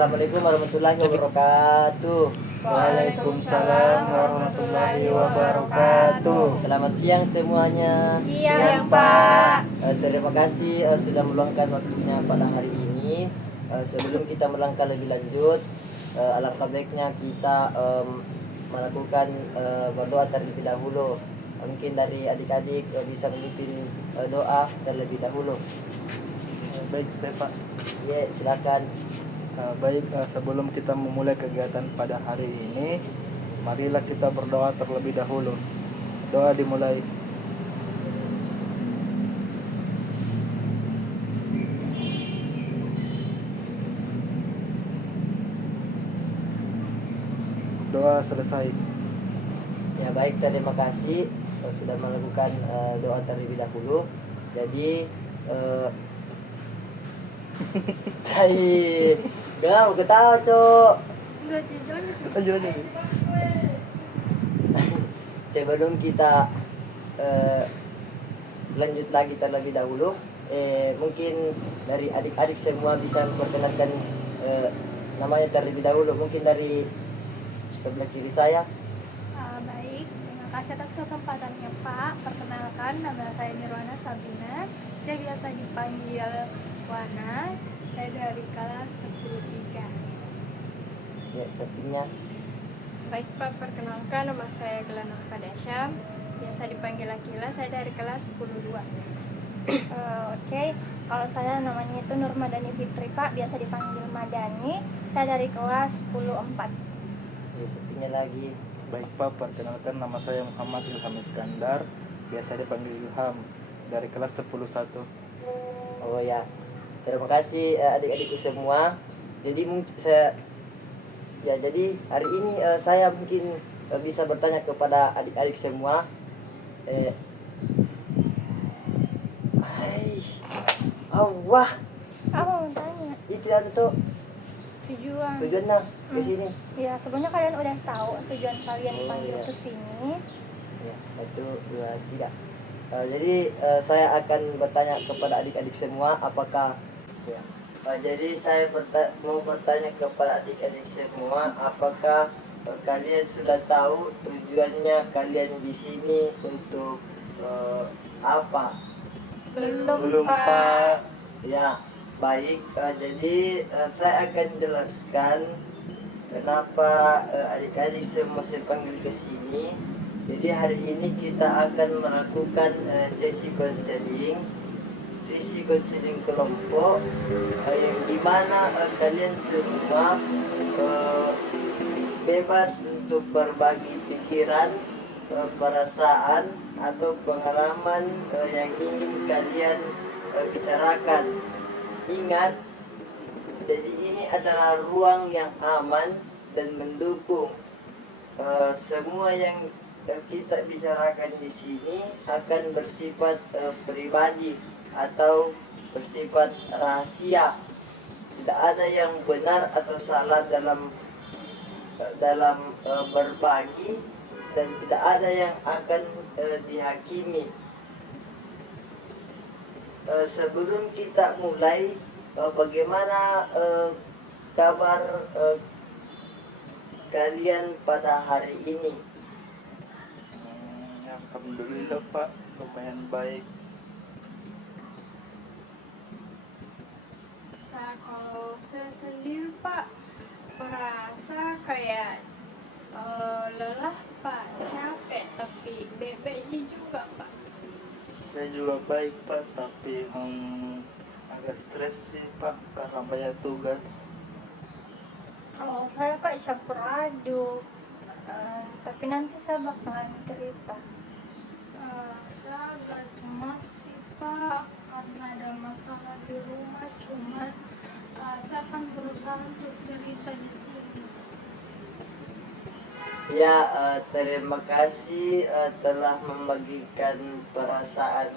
Assalamualaikum warahmatullahi wabarakatuh. Waalaikumsalam warahmatullahi wabarakatuh. Selamat siang semuanya. Siang, Pak. Terima kasih sudah meluangkan waktunya pada hari ini. Sebelum kita melangkah lebih lanjut, alangkah baiknya kita melakukan berdoa terlebih dahulu. Mungkin dari adik-adik bisa memimpin doa terlebih dahulu. Baik, saya Pak. Ya, silakan. Baik, sebelum kita memulai kegiatan pada hari ini, marilah kita berdoa terlebih dahulu. Doa dimulai. Doa selesai. Ya baik, terima kasih sudah melakukan doa terlebih dahulu. Jadi saya gak mau ketawa, Cok. Lanjut aja. Sebelum kita lanjut lagi terlebih dahulu, mungkin dari adik-adik semua bisa memperkenalkan namanya terlebih dahulu. Mungkin dari sebelah kiri saya. Baik, terima kasih atas kesempatannya, Pak. Perkenalkan, nama saya Nirwana Sabina. Saya biasa dipanggil Wana. Saya dari kelas 10-3. Ya, sepertinya. Baik Pak, perkenalkan nama saya Gelana Fadasya, biasa dipanggil Akila, saya dari kelas 10-2. Oke, kalau saya namanya itu Nurmadani Fitri, Pak. Biasa dipanggil Madani. Saya dari kelas 10-4. Ya, sepertinya lagi. Baik Pak, perkenalkan nama saya Muhammad Ilham Iskandar, biasa dipanggil Ilham, dari kelas 10-1. Oh ya, terima kasih adik-adikku semua. Jadi mungkin jadi hari ini saya mungkin bisa bertanya kepada adik-adik semua. Allah, Apa mau tanya? itu tuh Tujuan. tujuannya ke sini. Ya, sebenarnya kalian udah tahu tujuan kalian Oh, dipanggil iya. ke sini. Ya, satu, dua, tiga. Jadi saya akan bertanya kepada adik-adik semua apakah ya. Jadi saya mau bertanya kepada adik-adik semua apakah kalian sudah tahu tujuannya kalian di sini untuk apa? Belum Pak. Ya, baik. Jadi saya akan jelaskan kenapa adik-adik semua saya panggil ke sini. Jadi hari ini kita akan melakukan sesi konseling kelompok yang dimana kalian semua bebas untuk berbagi pikiran, perasaan atau pengalaman yang ingin kalian bicarakan. Ingat, jadi ini adalah ruang yang aman dan mendukung. Semua yang kita bicarakan di sini akan bersifat pribadi atau bersifat rahasia. Tidak ada yang benar atau salah dalam berbagi, dan tidak ada yang akan dihakimi. Sebelum kita mulai, bagaimana kabar kalian pada hari ini? Alhamdulillah Pak, lumayan baik. Kalau saya sendiri Pak, merasa kayak lelah Pak, capek, tapi bebeknya juga Pak. Saya juga baik Pak, tapi agak stres sih Pak karena banyak tugas. Kalau saya, Pak, campur aduk. Tapi nanti saya bakalan cerita. Saya agak cemas sih Pak, karena ada masalah di rumah, cuman saya akan berusaha untuk cerita di sini. Ya, terima kasih telah membagikan perasaan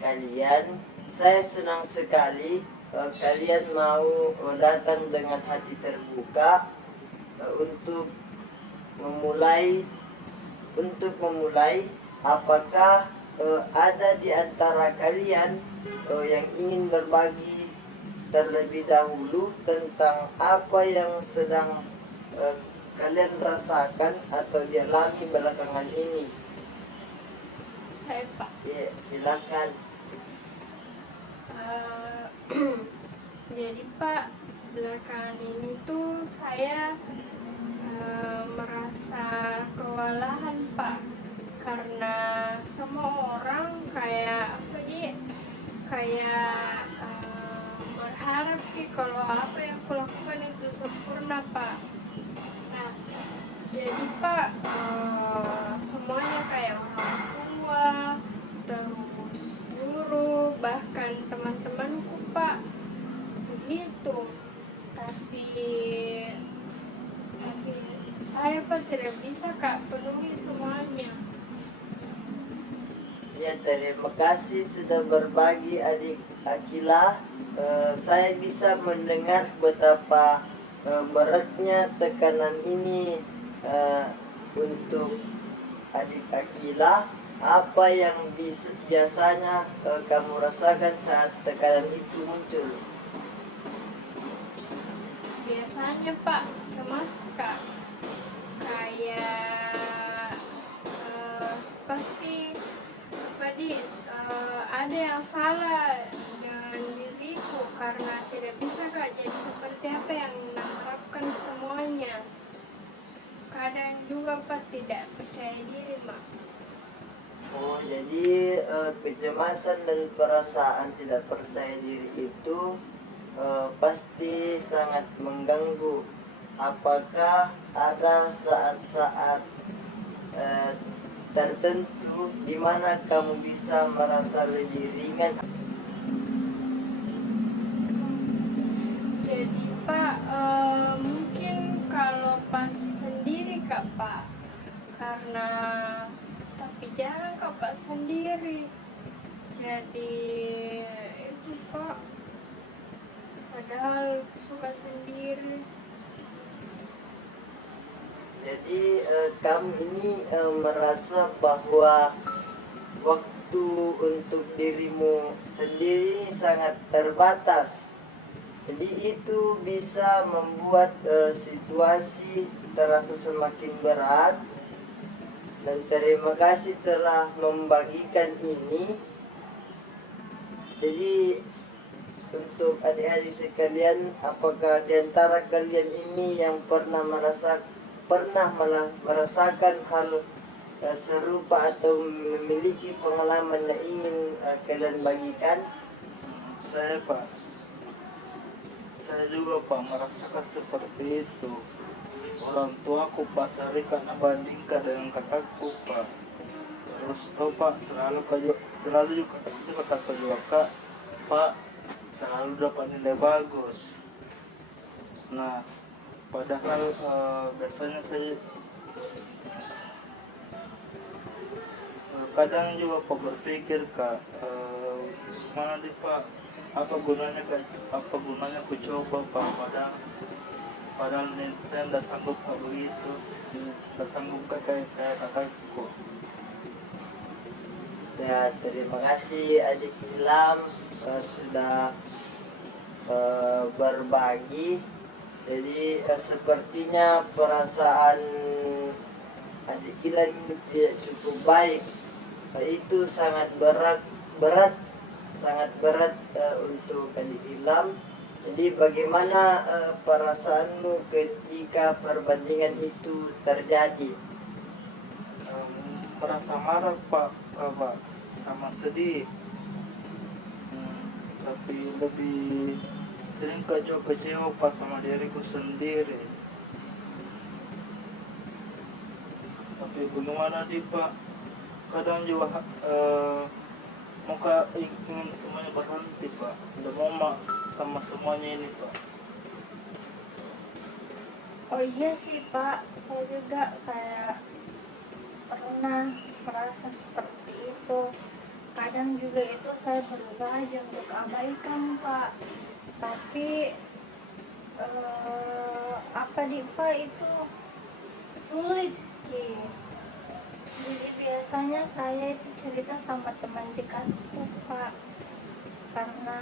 kalian. Saya senang sekali kalian mau datang dengan hati terbuka untuk memulai. Apakah ada di antara kalian yang ingin berbagi terlebih dahulu tentang apa yang sedang kalian rasakan atau dialami belakangan ini. Saya Pak. Ya, silakan. Eh, jadi Pak, belakangan ini tuh saya merasa kewalahan Pak, karena semua orang kayak apa ya, kayak berharap sih kalau apa yang kulakukan itu sempurna Pak. Nah, jadi Pak, semuanya kayak orang tua, terus guru, bahkan teman-temanku Pak, begitu. Tapi saya Pak tidak bisa Kak penuhi semuanya. Ya, terima kasih sudah berbagi adik Akila. Saya bisa mendengar betapa beratnya tekanan ini untuk adik Akila. Apa yang biasanya kamu rasakan saat tekanan itu muncul? Biasanya Pak cemas Kak, kayak pasti ada yang salah dengan diriku karena tidak bisa Kak jadi seperti apa yang mengharapkan semuanya. Kadang juga Pak tidak percaya diri Mak. Oh, jadi kecemasan dan perasaan tidak percaya diri itu pasti sangat mengganggu. Apakah ada saat-saat tertentu di mana kamu bisa merasa lebih ringan? Jadi Pak, mungkin kalau pas sendiri Kak Pak, karena tapi jarang Kak Pak sendiri. Jadi itu Pak, padahal suka sendiri. Jadi kamu ini merasa bahwa waktu untuk dirimu sendiri sangat terbatas. Jadi itu bisa membuat situasi terasa semakin berat. Dan terima kasih telah membagikan ini. Jadi untuk adik-adik sekalian, apakah di antara kalian ini yang pernah merasakan hal serupa atau memiliki pengalaman yang ingin kalian bagikan? Saya Pak, saya juga Pak merasakan seperti itu. Orang tuaku Pak sering bandingkan dengan kakakku Pak. Terus tahu Pak selalu juga kakakku juga Kak, Pak selalu dapat nilai bagus. Nah, padahal biasanya saya kadang juga Pak berpikir Kak, mana di Pak, apa gunanya aku coba Pak, padahal saya tidak sanggup Kak begitu, tidak sanggup kayak kakakku. Ya, terima kasih adik Ilham sudah berbagi. Jadi sepertinya perasaan adik Ilham ini tidak cukup baik. Itu sangat sangat berat untuk adik Ilham. Jadi bagaimana perasaanmu ketika perbandingan itu terjadi? Merasa marah Pak, sama sedih. Tapi lebih sering kecewa Pak sama diriku sendiri. Tapi bagaimana di Pak, kadang juga muka ingin semuanya berhenti Pak, udah mau sama semuanya ini Pak. Oh iya sih Pak, saya juga kayak pernah merasa seperti itu. Kadang juga itu saya berusaha aja untuk abaikan Pak, tapi apa di Pak itu sulit sih. Jadi biasanya saya itu cerita sama teman dekatku Pak. karena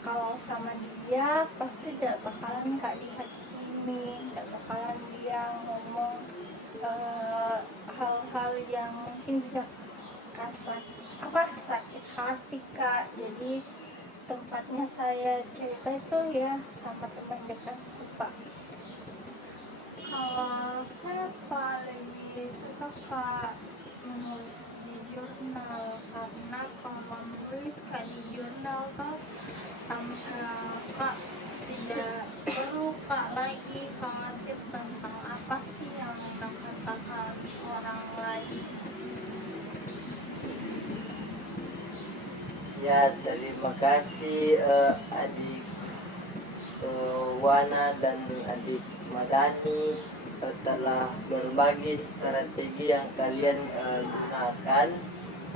kalau sama dia pasti tidak bakalan Kak dihakimi, tidak bakalan dia ngomong hal-hal yang mungkin bisa sakit hati Kak. Jadi tempatnya saya cerita itu ya sama teman dekatku Pak. Kalau saya paling suka Kak menulis di jurnal, karena kalau menulis Kak di jurnal Kak Kak tidak perlu Kak lagi khawatir tentang apa sih yang dikatakan orang lain. Ya, terima kasih adik Wana dan adik Madani telah berbagi strategi yang kalian gunakan.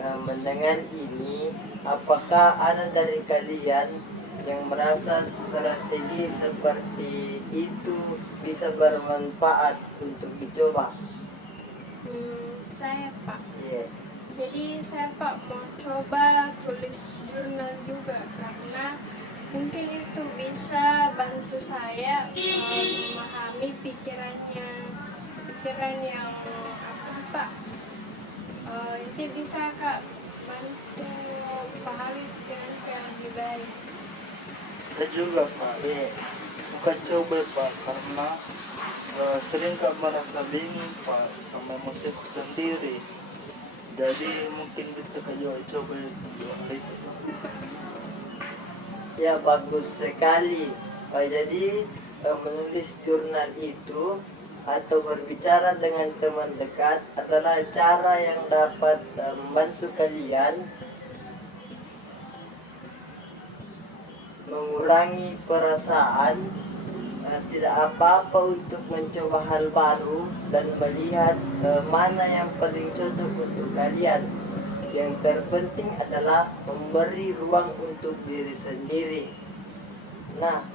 Mendengar ini, apakah ada dari kalian yang merasa strategi seperti itu bisa bermanfaat untuk dicoba? Saya Pak. Iya. Jadi saya Pak mau coba tulis jurnal juga karena mungkin itu bisa bantu saya memahami pikiran yang apa Pak, itu bisa Kak bantu pahami pikiran yang lebih baik. Saya juga Pak, Iya. bukan coba Pak, karena sering Kak merasa bingung Pak sama motif sendiri. Jadi mungkin bisa Kak coba itu. Ya, bagus sekali. Jadi menulis jurnal itu atau berbicara dengan teman dekat adalah cara yang dapat membantu kalian mengurangi perasaan tidak apa-apa untuk mencoba hal baru dan melihat mana yang paling cocok untuk kalian. Yang terpenting adalah memberi ruang untuk diri sendiri. Nah,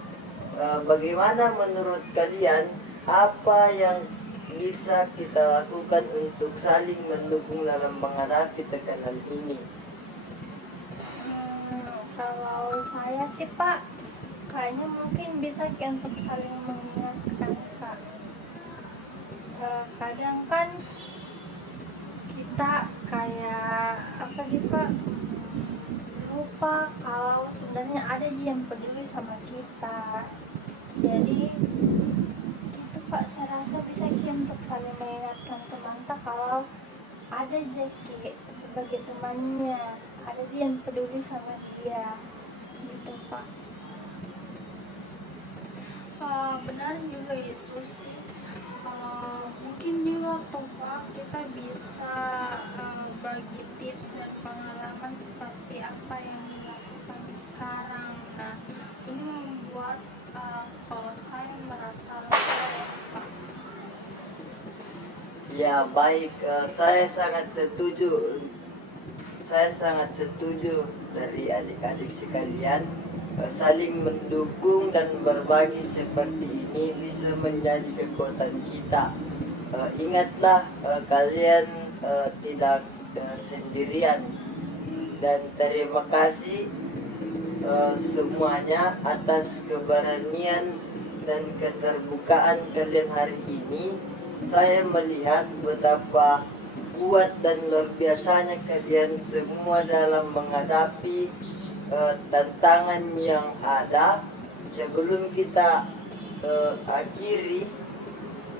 bagaimana menurut kalian, apa yang bisa kita lakukan untuk saling mendukung dalam menghadapi tekanan ini? Kalau saya sih Pak, kayaknya mungkin bisa untuk saling mengingatkan Kak. Kadang kan kita kayak apa sih Pak, lupa kalau sebenarnya ada yang peduli sama kita. Jadi itu Pak, saya rasa bisa untuk saling mengingatkan teman kita kalau ada Jeki sebagai temannya, ada yang peduli sama dia, gitu Pak. Benar juga itu sih. Mungkin juga tuh Pak, kita bisa bagi tips dan pengalaman seperti apa yang dilakukan sekarang. Nah, ini membuat kalau saya merasa lega Pak. Ya, baik, saya sangat setuju. Saya sangat setuju dari adik-adik sekalian. Saling mendukung dan berbagi seperti ini bisa menjadi kekuatan kita. Ingatlah, kalian tidak sendirian. Dan terima kasih semuanya atas keberanian dan keterbukaan kalian hari ini. Saya melihat betapa kuat dan luar biasanya kalian semua dalam menghadapi tantangan yang ada. Sebelum kita akhiri,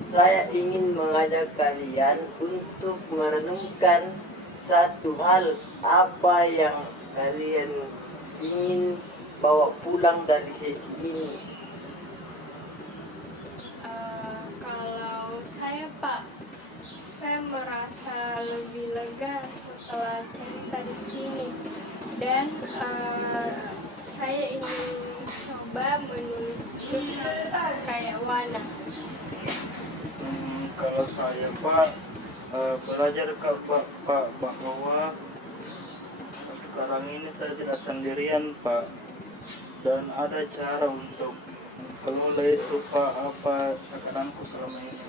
saya ingin mengajak kalian untuk merenungkan satu hal, apa yang kalian ingin bawa pulang dari sesi ini. Kalau saya Pak, saya merasa lebih lega setelah cerita di sini, dan saya ingin coba menulis jurnal kayak Wana. Kalau saya Pak, belajar Pak bahwa sekarang ini saya tidak sendirian Pak, dan ada cara untuk kelola itu Pak, apa tekananku selama ini.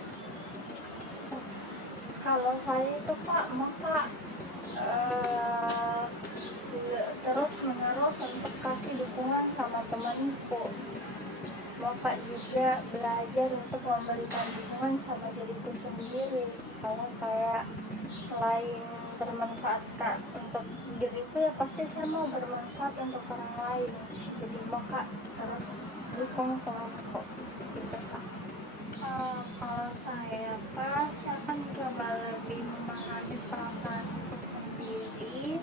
Kalau saya itu Pak, maka juga terus menerus untuk kasih dukungan sama temanku. Bapak juga belajar untuk memberikan dukungan sama diriku sendiri supaya kayak selain bermanfaat untuk diriku ya pasti saya mau bermanfaat untuk orang lain. Jadi Bapak terus dukung kelompok gitu Kak. Kalau saya Pak, saya akan coba lebih memahami perasaanku sendiri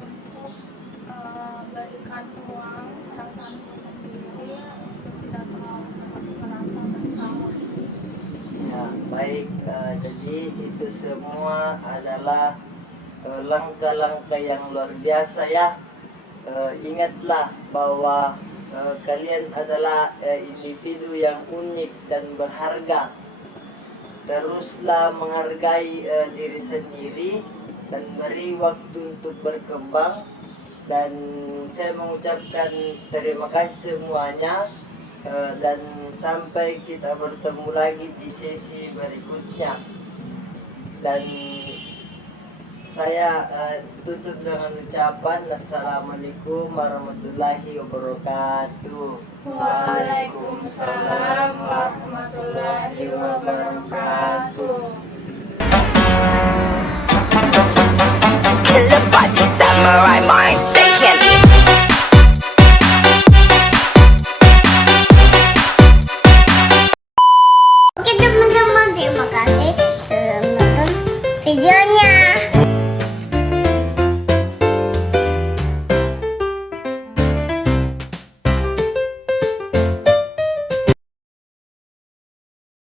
untuk berikan uang perasaanku sendiri untuk tidak terlalu merasa bersalah. Ya, baik. Jadi itu semua adalah langkah-langkah yang luar biasa ya. Ingatlah bahwa kalian adalah individu yang unik dan berharga. Teruslah menghargai diri sendiri dan beri waktu untuk berkembang. Dan saya mengucapkan terima kasih semuanya. Dan sampai kita bertemu lagi di sesi berikutnya. Dan saya tutup dengan ucapan Assalamualaikum warahmatullahi wabarakatuh. Waalaikumsalam warahmatullahi wabarakatuh. Kill the body, samurai mind.